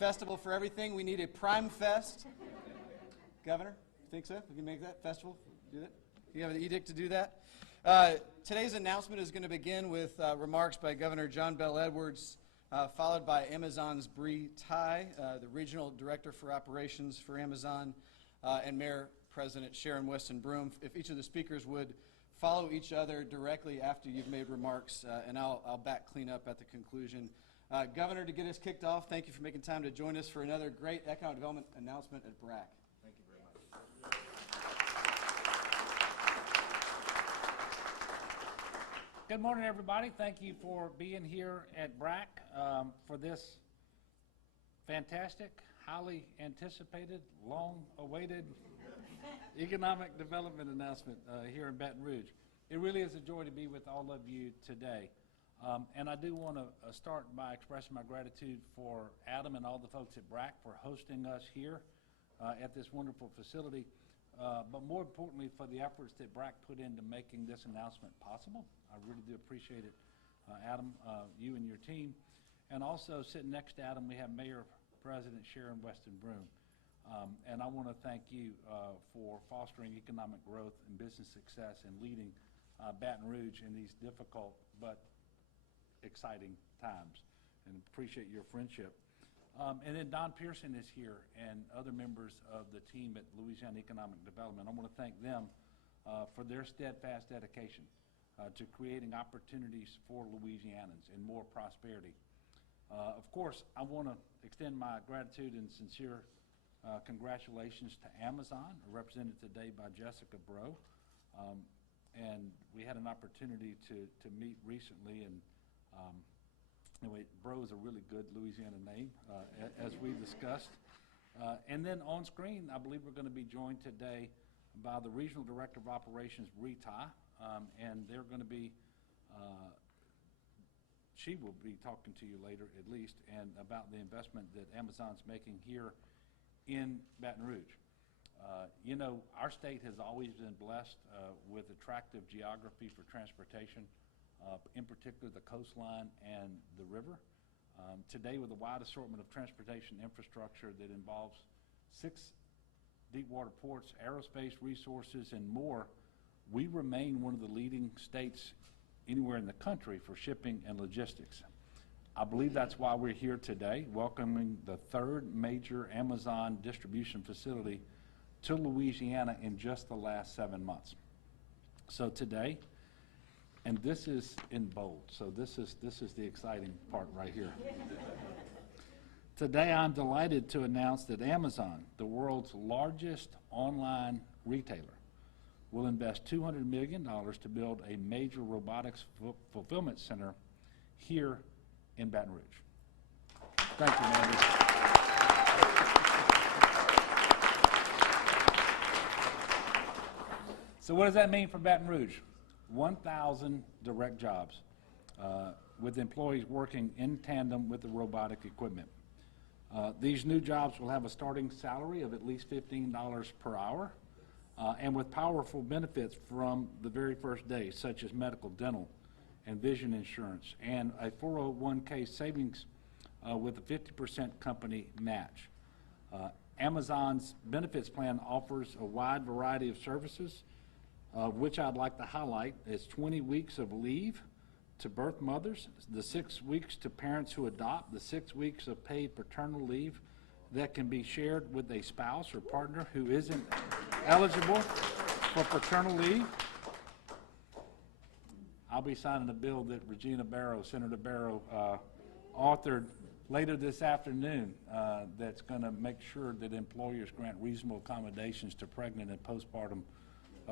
festival for everything. We need a Prime Fest. Governor, think so? We can make that festival? Do that? You have an edict to do that? Today's announcement is going to begin with remarks by Governor John Bell Edwards, followed by Amazon's Bree Tai, the Regional Director for Operations for Amazon, and Mayor President Sharon Weston Broome. If each of the speakers would follow each other directly after you've made remarks, and I'll back clean up at the conclusion. Governor, to get us kicked off, thank you for making time to join us for another great economic development announcement at BRAC. Thank you very much. Good morning, everybody. Thank you for being here at BRAC for this fantastic, highly anticipated, long-awaited economic development announcement here in Baton Rouge. It really is a joy to be with all of you today. And I do want to start by expressing my gratitude for Adam and all the folks at BRAC for hosting us here at this wonderful facility, but more importantly for the efforts that BRAC put into making this announcement possible. I really do appreciate it, Adam, you and your team. And also sitting next to Adam, we have Mayor President Sharon Weston Broome. And I want to thank you for fostering economic growth and business success and leading Baton Rouge in these difficult but exciting times, and appreciate your friendship. And then Don Pearson is here and other members of the team at Louisiana Economic Development. I want to thank them for their steadfast dedication to creating opportunities for Louisianans and more prosperity. Of course, I want to extend my gratitude and sincere congratulations to Amazon, represented today by Jessica Breaux. And we had an opportunity to meet recently, and anyway, Breaux is a really good Louisiana name, as we discussed. And then on screen, I believe we're going to be joined today by the Regional Director of Operations, Bree Tai, and they're going to be, she will be talking to you later at least, and about the investment that Amazon's making here in Baton Rouge. You know, our state has always been blessed with attractive geography for transportation, in particular the coastline and the river. Today, with a wide assortment of transportation infrastructure that involves 6 deepwater ports, aerospace resources, and more, we remain one of the leading states anywhere in the country for shipping and logistics. I believe that's why we're here today, welcoming the 3rd major Amazon distribution facility to Louisiana in just the last 7 months. So today, and this is in bold, so this is the exciting part right here. Today I'm delighted to announce that Amazon, the world's largest online retailer, will invest $200 million to build a major robotics fulfillment center here in Baton Rouge. Thank you, Mandy. So what does that mean for Baton Rouge? 1,000 direct jobs with employees working in tandem with the robotic equipment. These new jobs will have a starting salary of at least $15 per hour and with powerful benefits from the very first day, such as medical, dental, and vision insurance, and a 401k savings with a 50% company match. Amazon's benefits plan offers a wide variety of services, which I'd like to highlight is 20 weeks of leave to birth mothers, the 6 weeks to parents who adopt, the 6 weeks of paid paternal leave that can be shared with a spouse or partner who isn't eligible for paternal leave. I'll be signing a bill that Regina Barrow, Senator Barrow, authored later this afternoon that's going to make sure that employers grant reasonable accommodations to pregnant and postpartum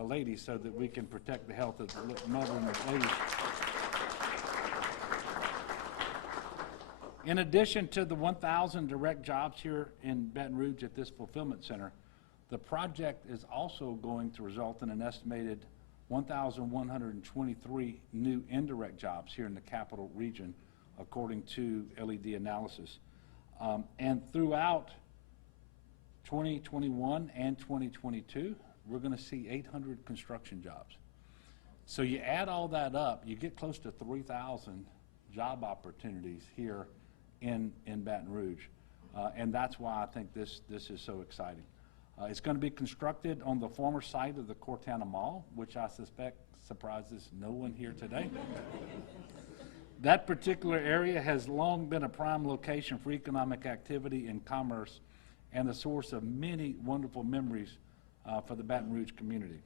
ladies so that we can protect the health of the mother and the baby. In addition to the 1,000 direct jobs here in Baton Rouge at this fulfillment center, the project is also going to result in an estimated 1,123 new indirect jobs here in the capital region, according to LED analysis. And throughout 2021 and 2022, we're going to see 800 construction jobs. So you add all that up, you get close to 3,000 job opportunities here in Baton Rouge. And that's why I think this is so exciting. It's going to be constructed on the former site of the Cortana Mall, which I suspect surprises no one here today. That particular area has long been a prime location for economic activity and commerce and the source of many wonderful memories for the Baton Rouge community.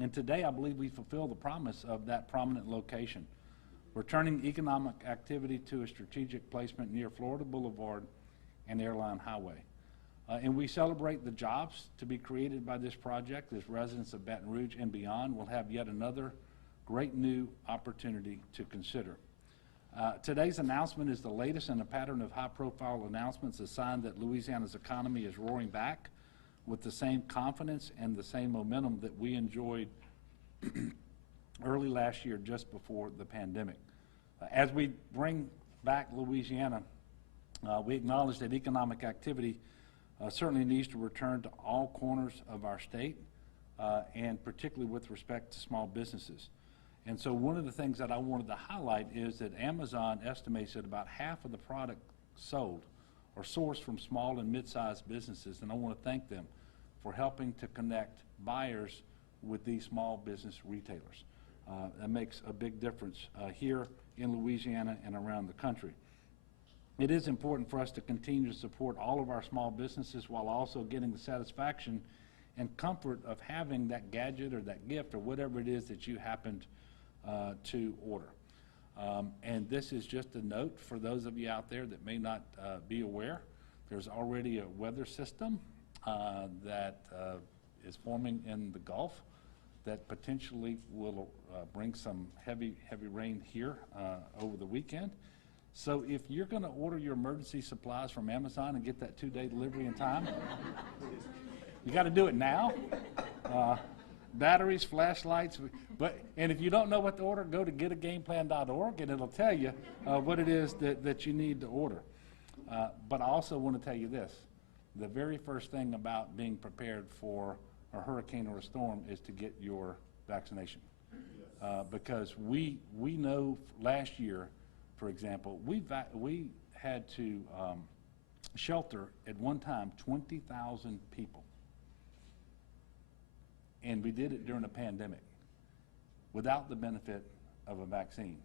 And today, I believe we fulfill the promise of that prominent location. We're turning economic activity to a strategic placement near Florida Boulevard and Airline Highway. And we celebrate the jobs to be created by this project as residents of Baton Rouge and beyond will have yet another great new opportunity to consider. Today's announcement is the latest in a pattern of high-profile announcements, a sign that Louisiana's economy is roaring back with the same confidence and the same momentum that we enjoyed early last year just before the pandemic. As we bring back Louisiana, we acknowledge that economic activity certainly needs to return to all corners of our state, and particularly with respect to small businesses. And so one of the things that I wanted to highlight is that Amazon estimates that about half of the product sold are sourced from small and mid-sized businesses, and I want to thank them for helping to connect buyers with these small business retailers. That makes a big difference here in Louisiana and around the country. It is important for us to continue to support all of our small businesses while also getting the satisfaction and comfort of having that gadget or that gift or whatever it is that you happened to order. And this is just a note for those of you out there that may not be aware. There's already a weather system that is forming in the Gulf that potentially will bring some heavy rain here over the weekend. So if you're going to order your emergency supplies from Amazon and get that 2-day delivery in time, you got to do it now. Batteries, flashlights, and if you don't know what to order, go to getagameplan.org and it'll tell you what it is that you need to order. But I also want to tell you this. The very first thing about being prepared for a hurricane or a storm is to get your vaccination. Because we know last year, for example, we had to shelter at one time 20,000 people. And we did it during a pandemic without the benefit of a vaccine.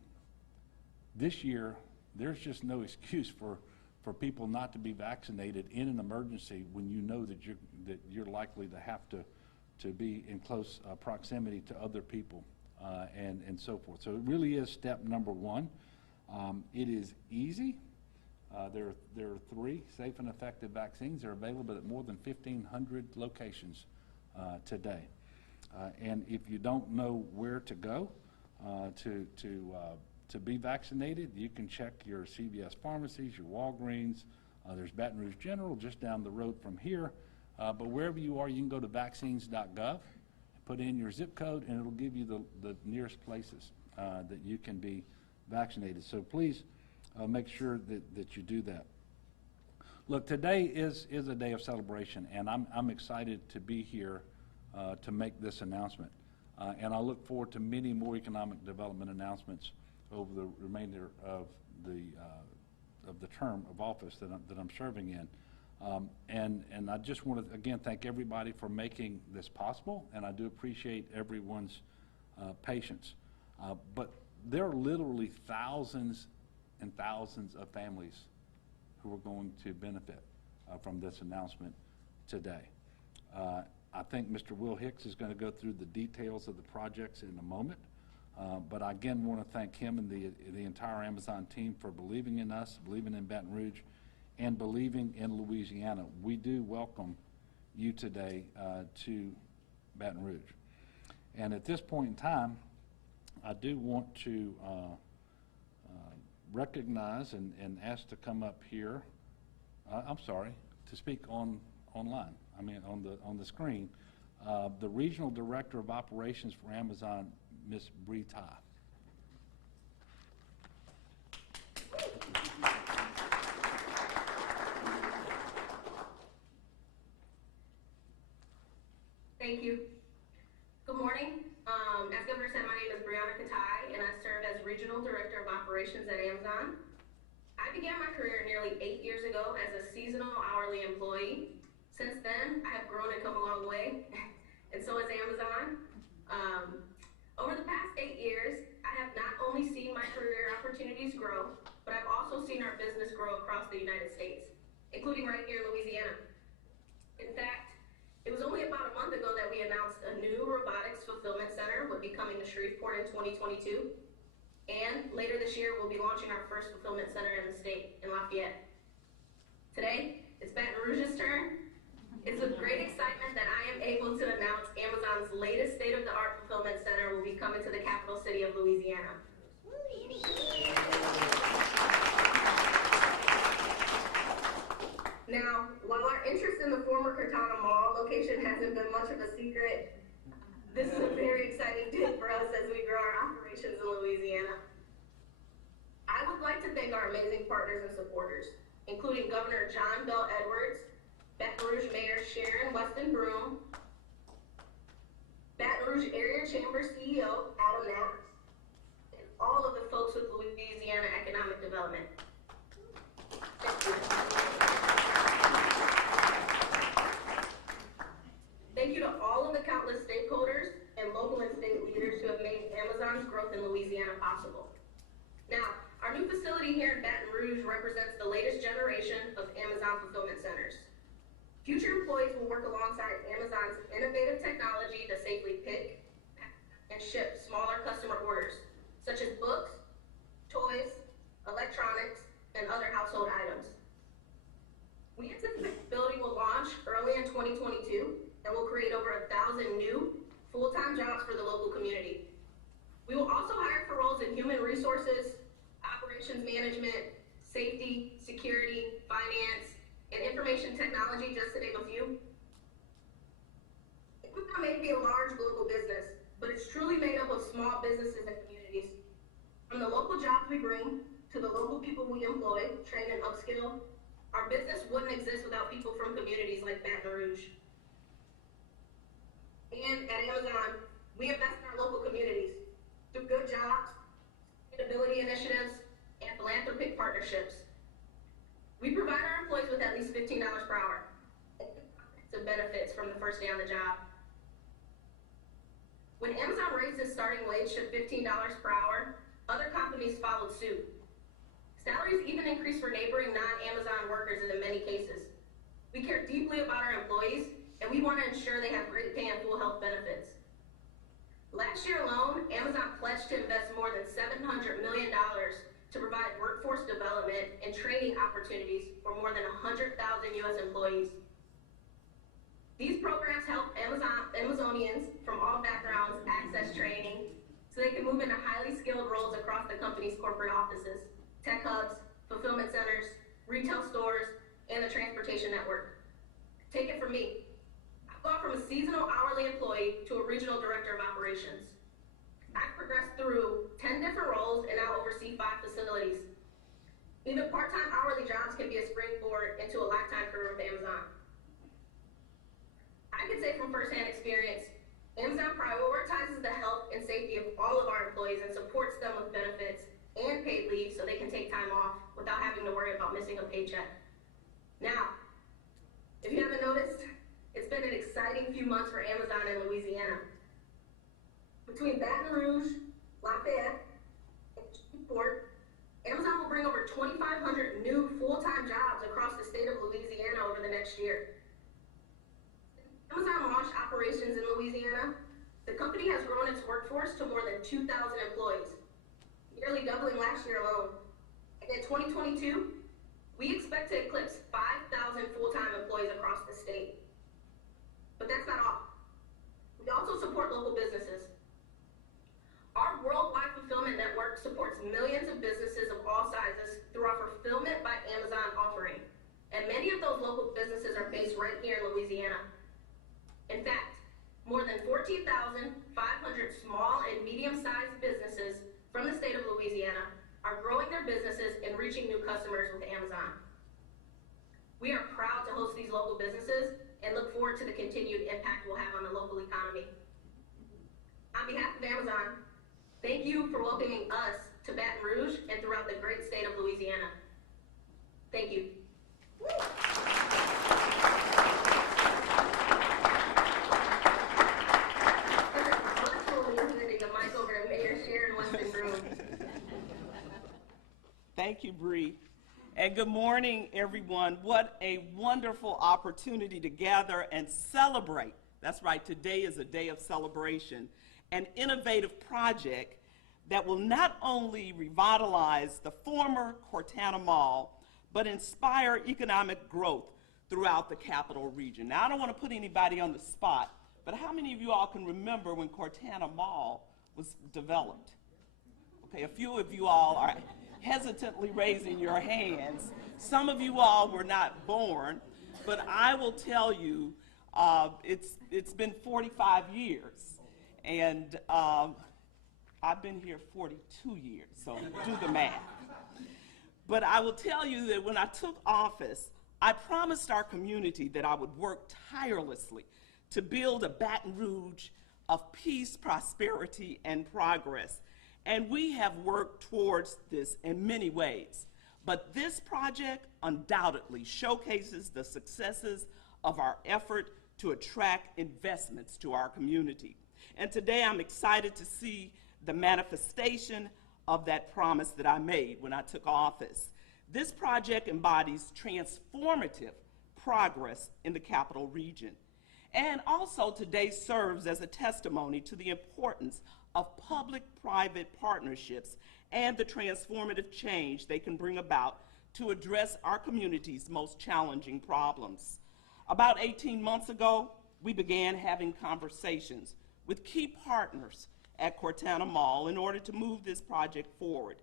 This year, there's just no excuse for people not to be vaccinated in an emergency when you know that you're likely to have to be in close proximity to other people and so forth. So it really is step number one. It is easy. There are 3 safe and effective vaccines. They're available at more than 1,500 locations today. And if you don't know where to go to be vaccinated, you can check your CVS pharmacies, your Walgreens. There's Baton Rouge General just down the road from here. But wherever you are, you can go to vaccines.gov, put in your zip code, and it'll give you the nearest places that you can be vaccinated. So please make sure that you do that. Look, today is a day of celebration, and I'm excited to be here to make this announcement. And I look forward to many more economic development announcements over the remainder of the term of office that I'm serving in. And I just want to again thank everybody for making this possible, and I do appreciate everyone's patience. But there are literally thousands and thousands of families who are going to benefit from this announcement today. I think Mr. Will Hicks is going to go through the details of the projects in a moment. But I again want to thank him and the entire Amazon team for believing in us, believing in Baton Rouge, and believing in Louisiana. We do welcome you today to Baton Rouge. And at this point in time, I do want to recognize and ask to come up here, to speak online. I mean, on the screen, the Regional Director of Operations for Amazon, Ms. Bree Ty. Thank you. Good morning. As Governor said, my name is Brianna Katai, and I serve as Regional Director of Operations at Amazon. I began my career nearly 8 years ago as a seasonal hourly employee. Since then, I have grown and come a long way, and so has Amazon. Over the past 8 years, I have not only seen my career opportunities grow, but I've also seen our business grow across the United States, including right here in Louisiana. In fact, it was only about a month ago that we announced a new robotics fulfillment center would be coming to Shreveport in 2022. And later this year, we'll be launching our first fulfillment center in the state, in Lafayette. Today, it's Baton Rouge's turn. It's with great excitement that I am able to announce Amazon's latest state-of-the-art fulfillment center will be coming to the capital city of Louisiana. Now, while our interest in the former Cortana Mall location hasn't been much of a secret, this is a very exciting day for us as we grow our operations in Louisiana. I would like to thank our amazing partners and supporters, including Governor John Bell Edwards, Baton Rouge Mayor Sharon Weston Broom, Baton Rouge Area Chamber CEO Adam Knapp, and all of the folks with Louisiana Economic Development. Thank you. Thank you to all of the countless stakeholders and local and state leaders who have made Amazon's growth in Louisiana possible. Now, our new facility here in Baton Rouge represents the latest generation of Amazon fulfillment centers. Future employees will work alongside Amazon's innovative technology to safely pick and ship smaller customer orders, such as books, toys, electronics, and other household items. We anticipate the facility will launch early in 2022 and will create over 1,000 new full-time jobs for the local community. We will also hire for roles in human resources, operations management, safety, security, finance, and information technology, just to name a few. Amazon may be a large global business, but it's truly made up of small businesses and communities. From the local jobs we bring to the local people we employ, train, and upskill, our business wouldn't exist without people from communities like Baton Rouge. And at Amazon, we invest in our local communities through good jobs, sustainability initiatives, and philanthropic partnerships. We provide our employees with at least $15 per hour and benefits from the first day on the job. When Amazon raised its starting wage to $15 per hour, other companies followed suit. Salaries even increased for neighboring non-Amazon workers in many cases. We care deeply about our employees, and we want to ensure they have great pay and full health benefits. Last year alone, Amazon pledged to invest more than $700 million to provide workforce development and training opportunities for more than 100,000 U.S. employees. These programs help Amazonians from all backgrounds access training so they can move into highly skilled roles across the company's corporate offices, tech hubs, fulfillment centers, retail stores, and the transportation network. Take it from me. I've gone from a seasonal hourly employee to a regional director of operations. I've progressed through 10 different roles and now oversee 5 facilities. Even part-time hourly jobs can be a springboard into a lifetime career with Amazon. I can say from firsthand experience, Amazon prioritizes the health and safety of all of our employees and supports them with benefits and paid leave so they can take time off without having to worry about missing a paycheck. Now, if you haven't noticed, it's been an exciting few months for Amazon in Louisiana. Between Baton Rouge, Lafayette, and Shreveport, Amazon will bring over 2,500 new full-time jobs across the state of Louisiana over the next year. Amazon launched operations in Louisiana. The company has grown its workforce to more than 2,000 employees, nearly doubling last year alone. And in 2022, we expect to eclipse 5,000 full-time employees across the state. But that's not all. We also support local businesses. Our worldwide fulfillment network supports millions of businesses of all sizes through our Fulfillment by Amazon offering. And many of those local businesses are based right here in Louisiana. In fact, more than 14,500 small and medium-sized businesses from the state of Louisiana are growing their businesses and reaching new customers with Amazon. We are proud to host these local businesses and look forward to the continued impact we'll have on the local economy. On behalf of Amazon, thank you for welcoming us to Baton Rouge and throughout the great state of Louisiana. Thank you. Virtually handing a mic over to Mayor Sharon Weston Groom. Thank you, Bree. And good morning, everyone. What a wonderful opportunity to gather and celebrate. That's right, today is a day of celebration. An innovative project that will not only revitalize the former Cortana Mall, but inspire economic growth throughout the capital region. Now, I don't want to put anybody on the spot, but how many of you all can remember when Cortana Mall was developed? Okay, a few of you all are hesitantly raising your hands. Some of you all were not born, but I will tell you, it's been 45 years, and I've been here 42 years, so do the math. But I will tell you that when I took office, I promised our community that I would work tirelessly to build a Baton Rouge of peace, prosperity, and progress. And we have worked towards this in many ways. But this project undoubtedly showcases the successes of our effort to attract investments to our community. And today I'm excited to see the manifestation of that promise that I made when I took office. This project embodies transformative progress in the capital region. And also today serves as a testimony to the importance of public-private partnerships and the transformative change they can bring about to address our community's most challenging problems. About 18 months ago, we began having conversations with key partners at Cortana Mall in order to move this project forward.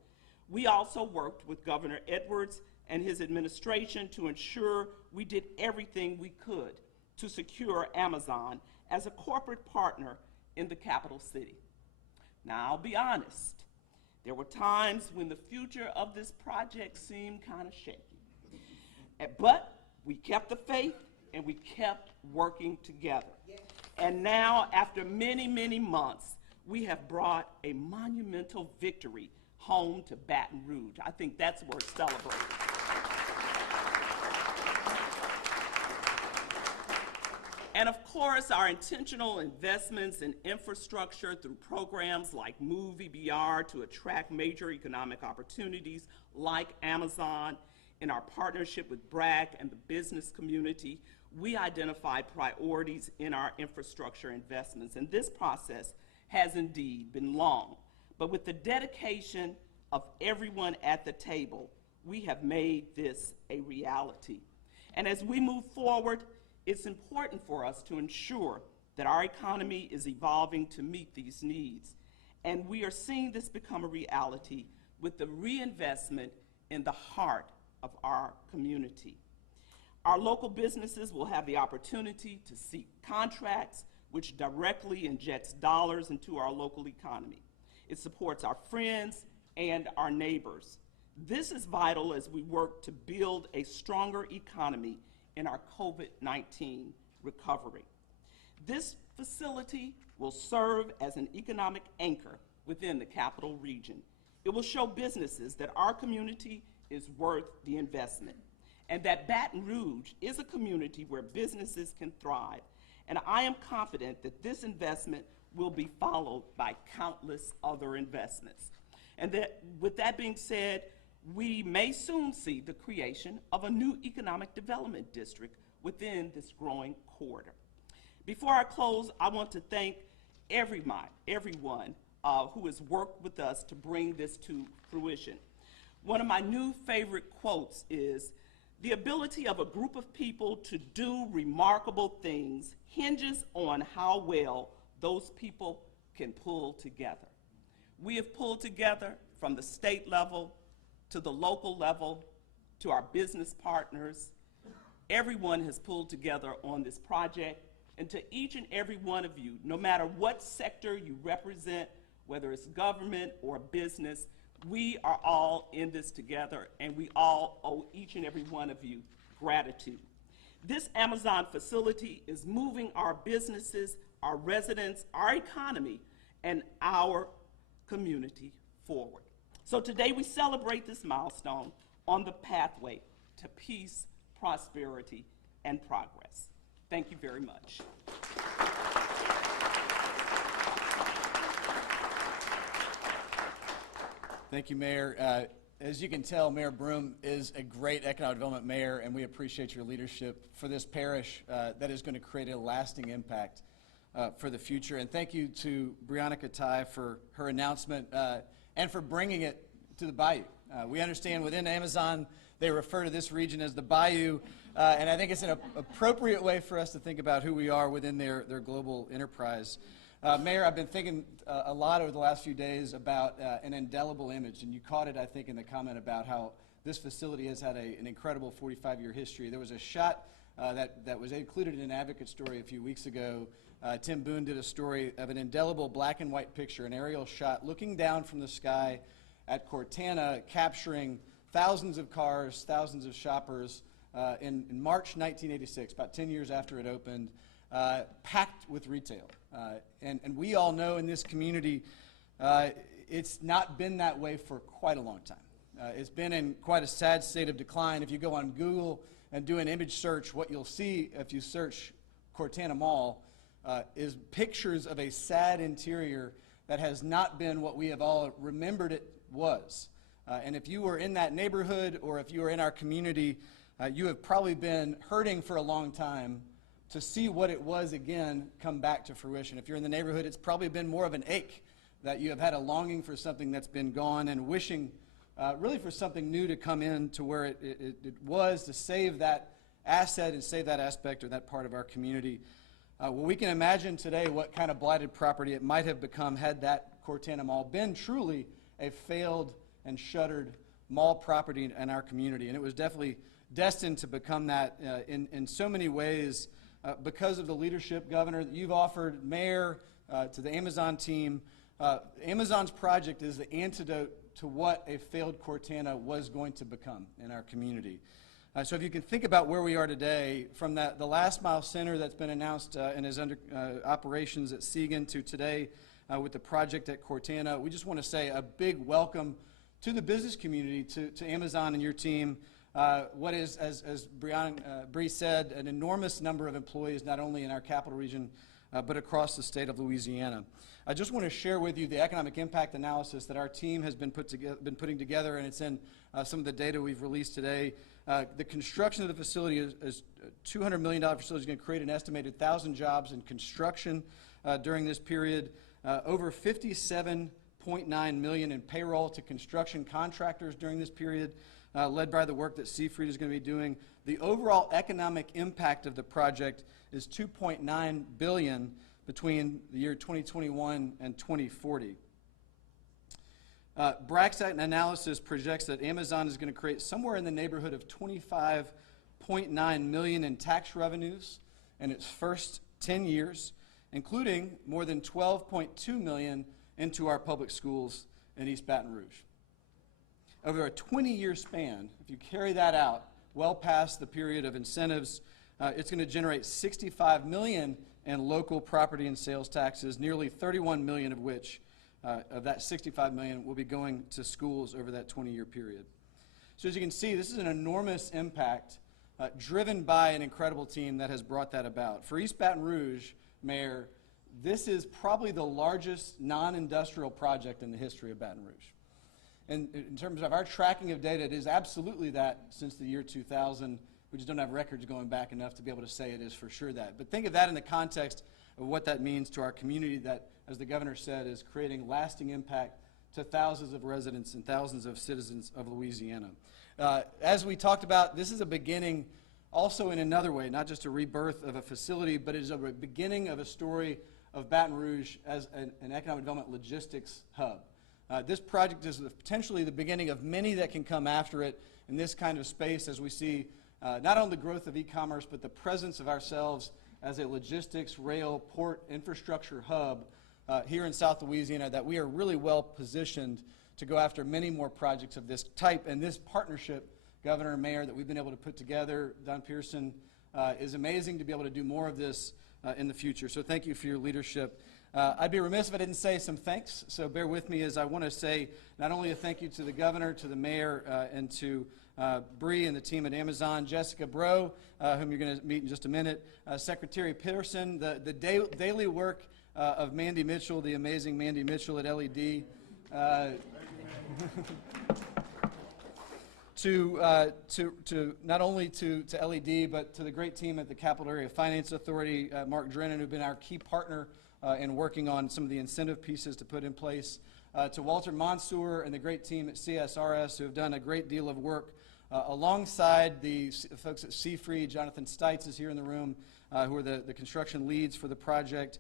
We also worked with Governor Edwards and his administration to ensure we did everything we could to secure Amazon as a corporate partner in the capital city. Now, I'll be honest, there were times when the future of this project seemed kind of shaky. But we kept the faith and we kept working together. And now, after many, many months, we have brought a monumental victory home to Baton Rouge. I think that's worth celebrating. And of course, our intentional investments in infrastructure through programs like Move EBR to attract major economic opportunities like Amazon. In our partnership with BRAC and the business community, we identified priorities in our infrastructure investments. And this process has indeed been long. But with the dedication of everyone at the table, we have made this a reality. And as we move forward, it's important for us to ensure that our economy is evolving to meet these needs. And we are seeing this become a reality with the reinvestment in the heart of our community. Our local businesses will have the opportunity to seek contracts which directly injects dollars into our local economy. It supports our friends and our neighbors. This is vital as we work to build a stronger economy in our COVID-19 recovery. This facility will serve as an economic anchor within the capital region. It will show businesses that our community is worth the investment and that Baton Rouge is a community where businesses can thrive. And I am confident that this investment will be followed by countless other investments. And that, with that being said, we may soon see the creation of a new economic development district within this growing corridor. Before I close, I want to thank everyone who has worked with us to bring this to fruition. One of my new favorite quotes is, "The ability of a group of people to do remarkable things hinges on how well those people can pull together." We have pulled together from the state level to the local level to our business partners. Everyone has pulled together on this project, and to each and every one of you, no matter what sector you represent, whether it's government or business, we are all in this together, and we all owe each and every one of you gratitude. This Amazon facility is moving our businesses, our residents, our economy, and our community forward. So today we celebrate this milestone on the pathway to peace, prosperity, and progress. Thank you very much. Thank you, Mayor. As you can tell, Mayor Broom is a great economic development mayor, and we appreciate your leadership for this parish that is going to create a lasting impact for the future. And thank you to Brianna Katai for her announcement and for bringing it to the Bayou. We understand within Amazon they refer to this region as the Bayou, and I think it's an appropriate way for us to think about who we are within their global enterprise. Mayor, I've been thinking a lot over the last few days about an indelible image, and you caught it, I think, in the comment about how this facility has had an incredible 45-year history. There was a shot that was included in an Advocate story a few weeks ago. Tim Boone did a story of an indelible black and white picture, an aerial shot, looking down from the sky at Cortana, capturing thousands of cars, thousands of shoppers in March 1986, about 10 years after it opened, packed with retail. And we all know in this community, it's not been that way for quite a long time. It's been in quite a sad state of decline. If you go on Google and do an image search, what you'll see if you search Cortana Mall is pictures of a sad interior that has not been what we have all remembered it was. And if you were in that neighborhood or if you were in our community, you have probably been hurting for a long time to see what it was again come back to fruition. If you're in the neighborhood, it's probably been more of an ache that you have had a longing for something that's been gone and wishing really for something new to come in to where it was, to save that asset and save that aspect or that part of our community. Well, we can imagine today what kind of blighted property it might have become had that Cortana Mall been truly a failed and shuttered mall property in our community. And it was definitely destined to become that in so many ways because of the leadership, Governor, that you've offered, Mayor, to the Amazon team. Amazon's project is the antidote to what a failed Cortana was going to become in our community. So if you can think about where we are today, from the last mile center that's been announced and is under operations at Segan to today with the project at Cortana, we just want to say a big welcome to the business community, to Amazon and your team. What is, as Bree said, an enormous number of employees, not only in our capital region, but across the state of Louisiana. I just want to share with you the economic impact analysis that our team has been putting together, and it's in some of the data we've released today. The construction of the facility is a $200 million facility is going to create an estimated 1,000 jobs in construction during this period. Over $57.9 million in payroll to construction contractors during this period, led by the work that Seafried is going to be doing. The overall economic impact of the project is $2.9 billion between the year 2021 and 2040. BRAC's analysis projects that Amazon is going to create somewhere in the neighborhood of $25.9 million in tax revenues in its first 10 years, including more than $12.2 million into our public schools in East Baton Rouge. Over a 20-year span, if you carry that out well past the period of incentives, it's going to generate $65 million in local property and sales taxes, nearly $31 million of which, of that $65 million, will be going to schools over that 20-year period. So as you can see, this is an enormous impact driven by an incredible team that has brought that about. For East Baton Rouge, Mayor, this is probably the largest non-industrial project in the history of Baton Rouge. And in terms of our tracking of data, it is absolutely that since the year 2000. We just don't have records going back enough to be able to say it is for sure that. But think of that in the context of what that means to our community that, as the governor said, is creating lasting impact to thousands of residents and thousands of citizens of Louisiana. As we talked about, this is a beginning also in another way, not just a rebirth of a facility, but it is a beginning of a story of Baton Rouge as an economic development logistics hub. This project is potentially the beginning of many that can come after it in this kind of space as we see not only the growth of e-commerce, but the presence of ourselves as a logistics, rail, port infrastructure hub here in South Louisiana, that we are really well positioned to go after many more projects of this type. And this partnership, Governor and Mayor, that we've been able to put together, Don Pearson, is amazing to be able to do more of this in the future. So thank you for your leadership. I'd be remiss if I didn't say some thanks, so bear with me as I want to say not only a thank you to the governor, to the mayor, and to Bree and the team at Amazon, Jessica Bro, whom you're going to meet in just a minute, Secretary Peterson, the daily work of Mandy Mitchell, the amazing Mandy Mitchell at LED, to not only to LED, but to the great team at the Capital Area Finance Authority, Mark Drennan, who've been our key partner in working on some of the incentive pieces to put in place, to Walter Mansour and the great team at CSRS, who have done a great deal of work alongside the folks at Seafree. Jonathan Stites is here in the room, who are the construction leads for the project.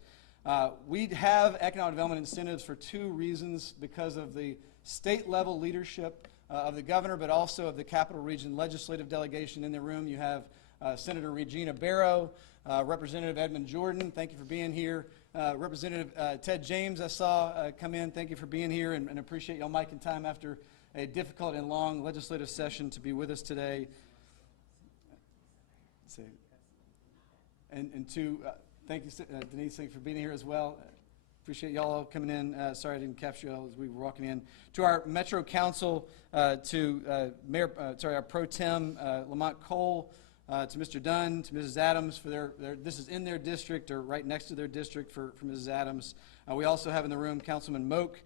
We have economic development incentives for two reasons: because of the state-level leadership of the governor, but also of the Capital Region legislative delegation in the room. You have Senator Regina Barrow, Representative Edmund Jordan, thank you for being here. Representative Ted James, I saw come in, thank you for being here, and appreciate y'all making time after a difficult and long legislative session to be with us today. And to, thank you, Denise, thank you for being here as well. Appreciate y'all all coming in. Sorry I didn't capture y'all as we were walking in. To our Metro Council, to our Pro Tem, Lamont Cole, to Mr. Dunn, to Mrs. Adams for their this is in their district or right next to their district for Mrs. Adams. We also have in the room Councilman Moak,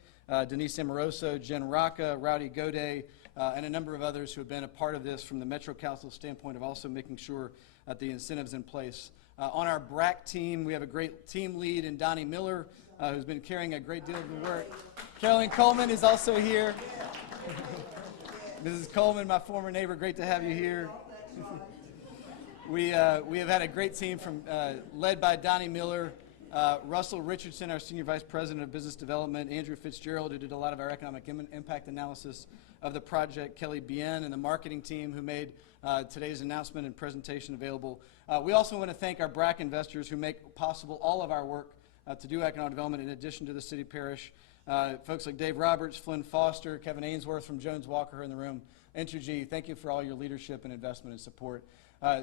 Denise Amoroso, Jen Rocca, Rowdy Goday, and a number of others who have been a part of this from the Metro Council standpoint of also making sure that the incentives in place. On our BRAC team, we have a great team lead in Donnie Miller, who's been carrying a great deal of the work. Carolyn Coleman is also here. Mrs. Coleman, my former neighbor, great to have you here. We have had a great team from led by Donnie Miller, Russell Richardson, our Senior Vice President of Business Development, Andrew Fitzgerald, who did a lot of our economic impact analysis of the project, Kelly Bien, and the marketing team who made today's announcement and presentation available. We also want to thank our BRAC investors who make possible all of our work to do economic development in addition to the city parish. Folks like Dave Roberts, Flynn Foster, Kevin Ainsworth from Jones Walker in the room. Entergy, thank you for all your leadership and investment and support.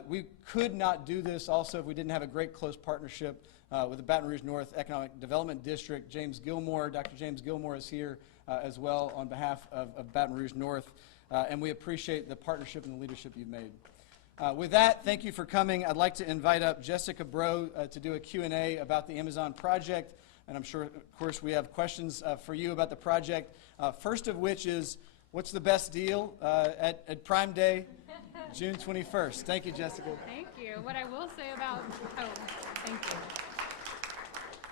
We could not do this also if we didn't have a great close partnership with the Baton Rouge North Economic Development District. James Gilmore, Dr. James Gilmore is here as well on behalf of Baton Rouge North, and we appreciate the partnership and the leadership you've made. With that, thank you for coming. I'd like to invite up Jessica Bro to do a Q&A about the Amazon project, and I'm sure, of course, we have questions for you about the project. First of which is, what's the best deal at Prime Day, June 21st? Thank you, Jessica. Thank you. What I will say about, thank you.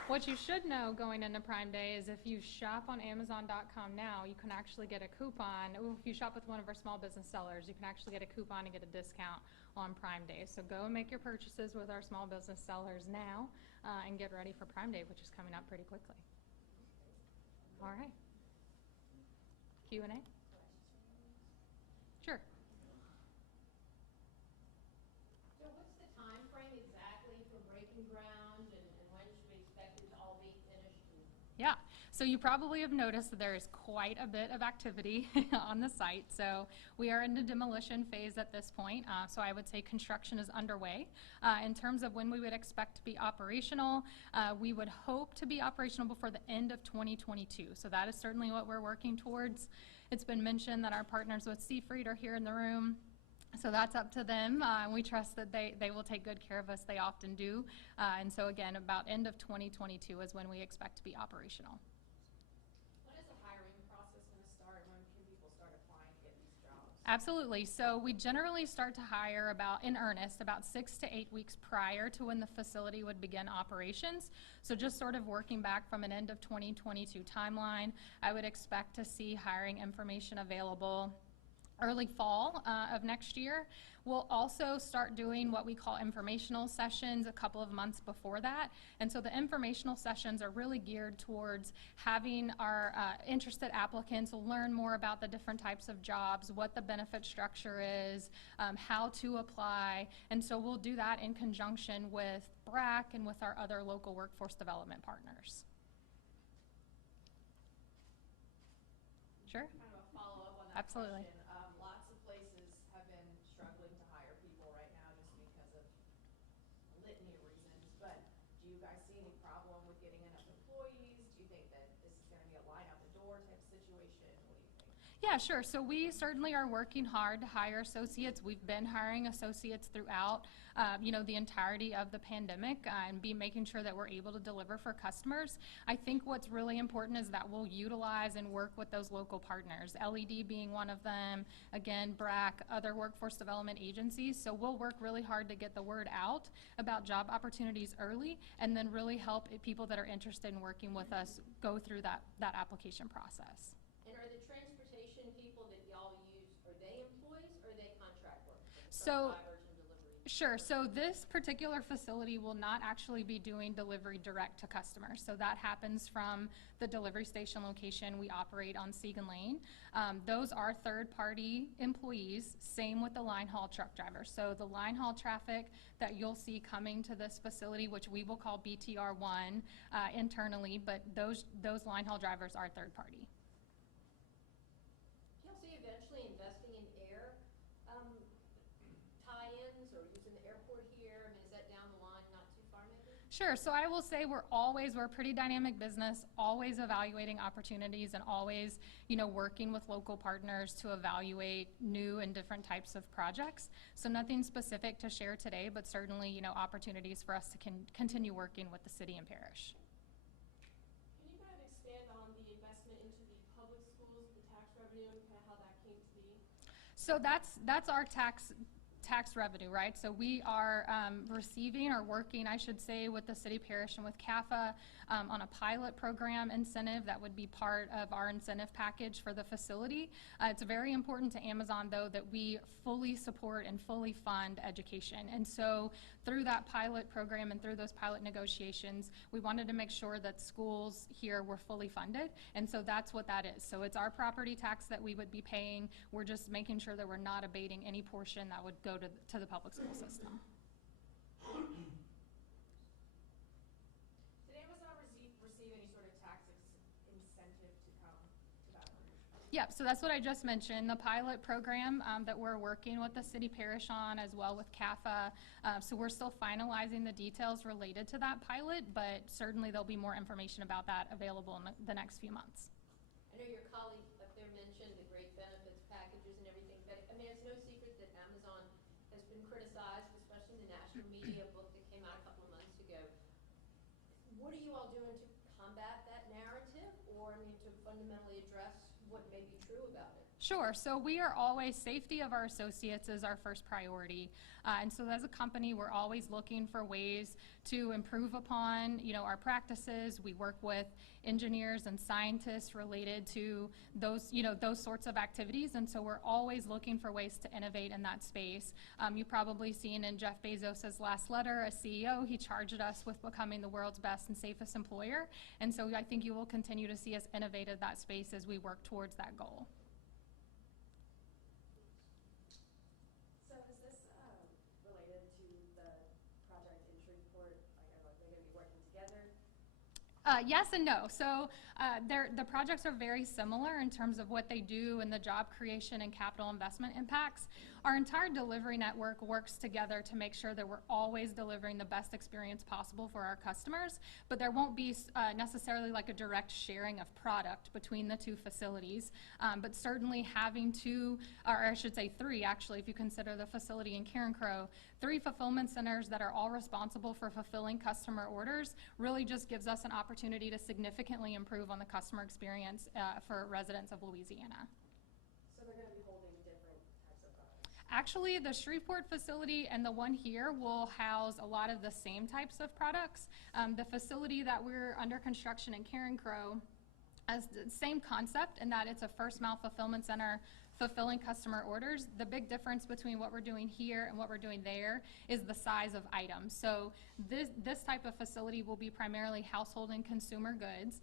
What you should know going into Prime Day is if you shop on Amazon.com now, you can actually get a coupon. If you shop with one of our small business sellers, you can actually get a coupon and get a discount on Prime Day. So go and make your purchases with our small business sellers now and get ready for Prime Day, which is coming up pretty quickly. All right. Q&A? Sure. So what's the time frame exactly for breaking ground, and when should we expect it to all be finished? Yeah, so you probably have noticed that there is quite a bit of activity on the site. So we are in the demolition phase at this point. So I would say construction is underway. In terms of when we would expect to be operational, we would hope to be operational before the end of 2022. So that is certainly what we're working towards. It's been mentioned that our partners with Seafree are here in the room. So that's up to them. We trust that they will take good care of us. They often do. And so again, about end of 2022 is when we expect to be operational. When is the hiring process going to start? When can people start applying to get these jobs? Absolutely. So we generally start to hire in earnest, about 6 to 8 weeks prior to when the facility would begin operations. So just sort of working back from an end of 2022 timeline, I would expect to see hiring information available early fall of next year. We'll also start doing what we call informational sessions a couple of months before that. And so the informational sessions are really geared towards having our interested applicants learn more about the different types of jobs, what the benefit structure is, how to apply. And so we'll do that in conjunction with BRAC and with our other local workforce development partners. Sure? Kind of a follow-up on that Absolutely. question. Lots of places have been struggling to hire people right now just because of a litany of reasons. But do you guys see any problem with getting enough employees? Do you think that this is going to be a line out the door type situation? What do you think? Yeah, sure. So we certainly are working hard to hire associates. We've been hiring associates throughout, the entirety of the pandemic and making sure that we're able to deliver for customers. I think what's really important is that we'll utilize and work with those local partners, LED being one of them, again, BRAC, other workforce development agencies. So we'll work really hard to get the word out about job opportunities early and then really help people that are interested in working with us go through that application process. And are the transportation people that y'all use, are they employees or are they contract workers? So- Drivers and delivery? Sure. So this particular facility will not actually be doing delivery direct to customers. So that happens from the delivery station location we operate on Segan Lane. Those are third-party employees, same with the line haul truck drivers. So the line haul traffic that you'll see coming to this facility, which we will call BTR1 internally, but those line haul drivers are third-party. Do y'all see eventually investing in air tie-ins or using the airport here? I mean, is that down the line, not too far maybe? Sure. So I will say we're a pretty dynamic business, always evaluating opportunities and always, working with local partners to evaluate new and different types of projects. So nothing specific to share today, but certainly, opportunities for us to continue working with the city and parish. Can you kind of expand on the investment into the public schools, the tax revenue, and kind of how that came to be? So that's our tax revenue, right? So we are receiving or working, I should say, with the city parish and with CAFA on a pilot program incentive that would be part of our incentive package for the facility. It's very important to Amazon, though, that we fully support and fully fund education. And so through that pilot program and through those pilot negotiations, we wanted to make sure that schools here were fully funded. And so that's what that is. So it's our property tax that we would be paying. We're just making sure that we're not abating any portion that would go to the public school system. Did Amazon receive any sort of tax incentive to come to Baton Rouge? Yep, so that's what I just mentioned, the pilot program that we're working with the city parish on as well with CAFA. So we're still finalizing the details related to that pilot, but certainly there'll be more information about that available in the next few months. I know your colleague up there mentioned the great benefits packages and everything, but I mean, it's no secret that Amazon has been criticized, especially in the national media book that came out a couple of months ago. What are you all doing to combat that narrative, or I mean, to fundamentally address what may be true about it? Sure. So we are always, safety of our associates is our first priority. And so as a company, we're always looking for ways to improve upon, our practices. We work with engineers and scientists related to those, those sorts of activities. And so we're always looking for ways to innovate in that space. You've probably seen in Jeff Bezos' last letter as CEO, he charged us with becoming the world's best and safest employer. And so I think you will continue to see us innovate in that space as we work towards that goal. So is this related to the project in Shreveport? Like, are they going to be working together? Yes and no. So the projects are very similar in terms of what they do and the job creation and capital investment impacts. Our entire delivery network works together to make sure that we're always delivering the best experience possible for our customers, but there won't be necessarily like a direct sharing of product between the two facilities. But certainly having two, or I should say three actually, if you consider the facility in Karen Crow, 3 fulfillment centers that are all responsible for fulfilling customer orders really just gives us an opportunity to significantly improve on the customer experience for residents of Louisiana. So they're going to be holding different types of products? Actually, the Shreveport facility and the one here will house a lot of the same types of products. The facility that we're under construction in Karen Crow has the same concept in that it's a first mile fulfillment center fulfilling customer orders. The big difference between what we're doing here and what we're doing there is the size of items. So this type of facility will be primarily household and consumer goods,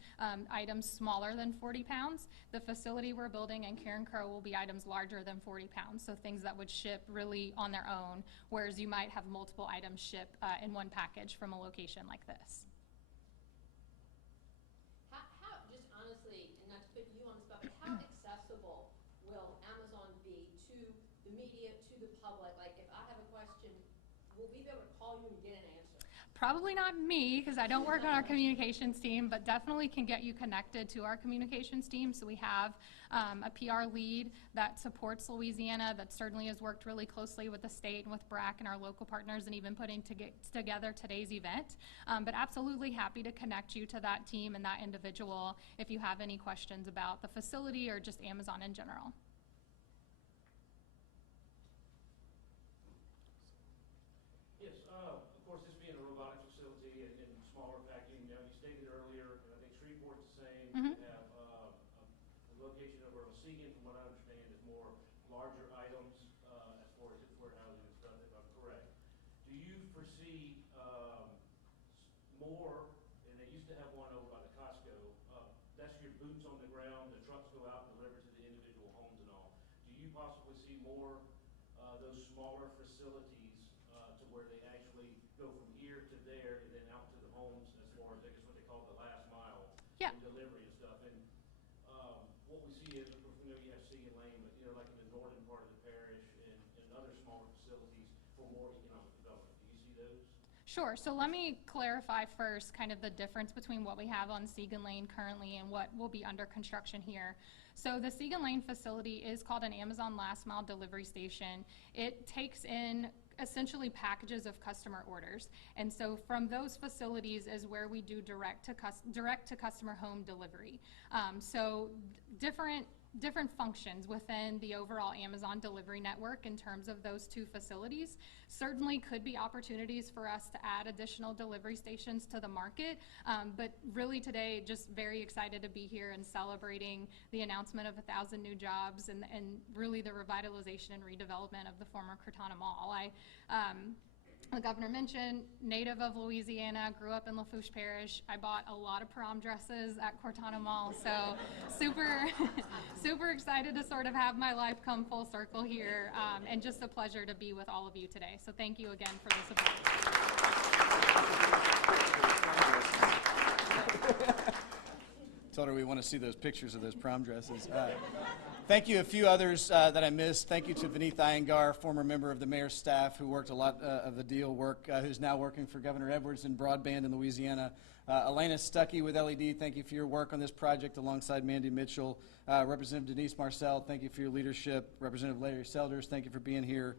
items smaller than 40 pounds. The facility we're building in Karen Crow will be items larger than 40 pounds, so things that would ship really on their own, whereas you might have multiple items ship in one package from a location like this. How, just honestly, and not to put you on the spot, but how accessible will Amazon be to the media, to the public? Like, if I have a question, will we be able to call you and get an answer? probably not me, because I don't work on our communications team, but definitely can get you connected to our communications team. So we have a PR lead that supports Louisiana, that certainly has worked really closely with the state and with BRAC and our local partners, and even putting together today's event. But absolutely happy to connect you to that team and that individual if you have any questions about the facility or just Amazon in general. Yes, of course, this being a robotics facility and smaller packaging, you stated earlier, I think Shreveport's the same. Mhm. We have a location over on Seagan, from what I understand, is more larger items as far as its warehousing and stuff, if I'm correct. Do you foresee more, and they used to have one over by the Costco, that's your boots on the ground, the trucks go out and deliver to the individual homes and all. Do you possibly see more those smaller facilities to where they actually go from here to there and then out to the homes as far as, I guess, what they call the last mile Yeah. and delivery and stuff? And what we see is, of course, we know you have Seagan Lane, but like in the northern part of the parish and other smaller facilities for more economic development. Do you see those? Sure. So let me clarify first kind of the difference between what we have on Seagan Lane currently and what will be under construction here. So the Seagan Lane facility is called an Amazon Last Mile Delivery Station. It takes in essentially packages of customer orders. And so from those facilities is where we do direct to customer home delivery. So different functions within the overall Amazon delivery network in terms of those two facilities. Certainly could be opportunities for us to add additional delivery stations to the market, but really today just very excited to be here and celebrating the announcement of 1,000 new jobs and really the revitalization and redevelopment of the former Cortana Mall. The governor mentioned, native of Louisiana, grew up in Lafourche Parish. I bought a lot of prom dresses at Cortana Mall, so super excited to sort of have my life come full circle here, and just a pleasure to be with all of you today. So thank you again for the support. Told her we want to see those pictures of those prom dresses. Thank you. A few others that I missed. Thank you to Vineeth Iyengar, former member of the mayor's staff who worked a lot of the deal work, who's now working for Governor Edwards in broadband in Louisiana. Elena Stuckey with LED, thank you for your work on this project alongside Mandy Mitchell. Representative Denise Marcel, thank you for your leadership. Representative Larry Selders, thank you for being here.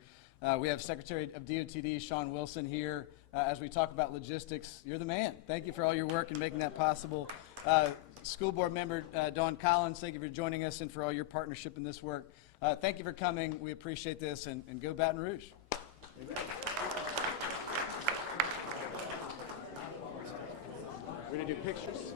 We have Secretary of DOTD, Sean Wilson, here. As we talk about logistics, you're the man. Thank you for all your work in making that possible. School Board Member Dawn Collins, thank you for joining us and for all your partnership in this work. Thank you for coming. We appreciate this, and go Baton Rouge. We're going to do pictures.